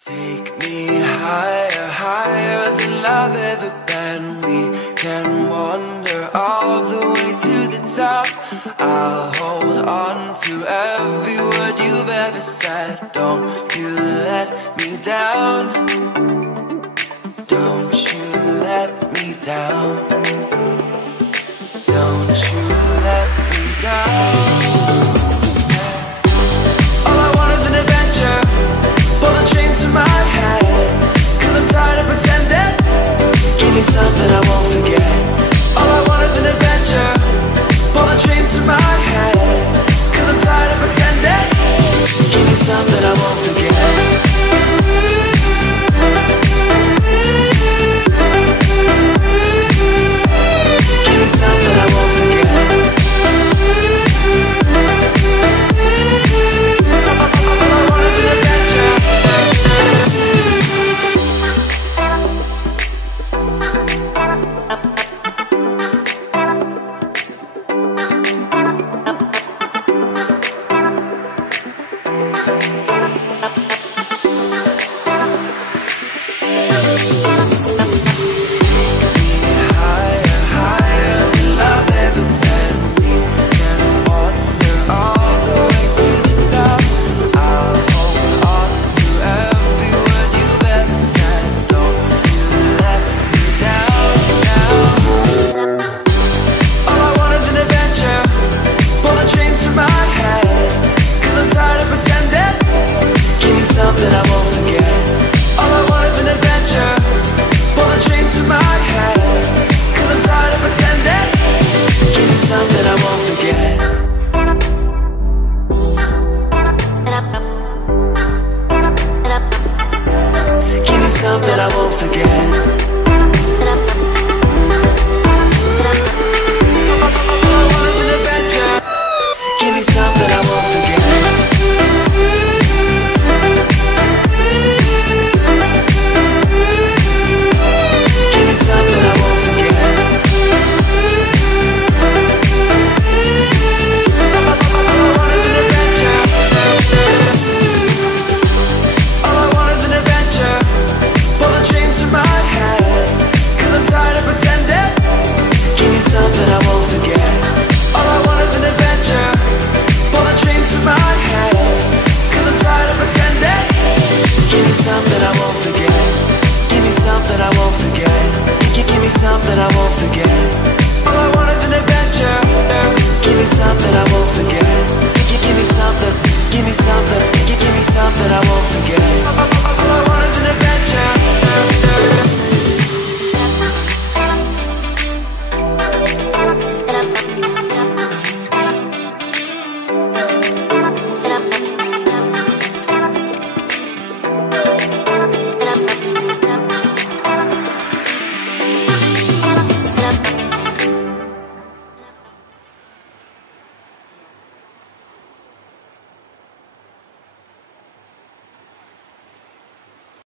Take me higher, higher than I've ever been. We can wander all the way to the top. I'll hold on to every word you've ever said. Don't you let me down. Don't you let me down. Don't you let me down. All I want is an adventure. Pull the chains to my head, 'cause I'm tired of pretending. Give me something I won't forget. All I want is an adventure. Pull the chains to my head, 'cause I'm tired of pretending. Give me something I won't forget. Give me something I won't forget. All I want is an adventure. Something I won't forget. All I want is an adventure. Pull the chains to my head, 'cause I'm tired of pretending. Give me something I won't forget. Give me something I won't forget. All I want is an adventure. Give me something I won't forget. Something I won't forget. All I want is an adventure. All I want is an adventure. Pull the chains to my head, 'cause I'm tired of pretending. Give me something I won't forget. All I want is an adventure. Pull the chains to my head, 'cause I'm tired of pretending. Give me something I won't forget. Give me something I won't forget. Give me something I won't forget. All I want is an adventure. Give me something I won't forget. Give me something. Give me something. Give me something I won't forget.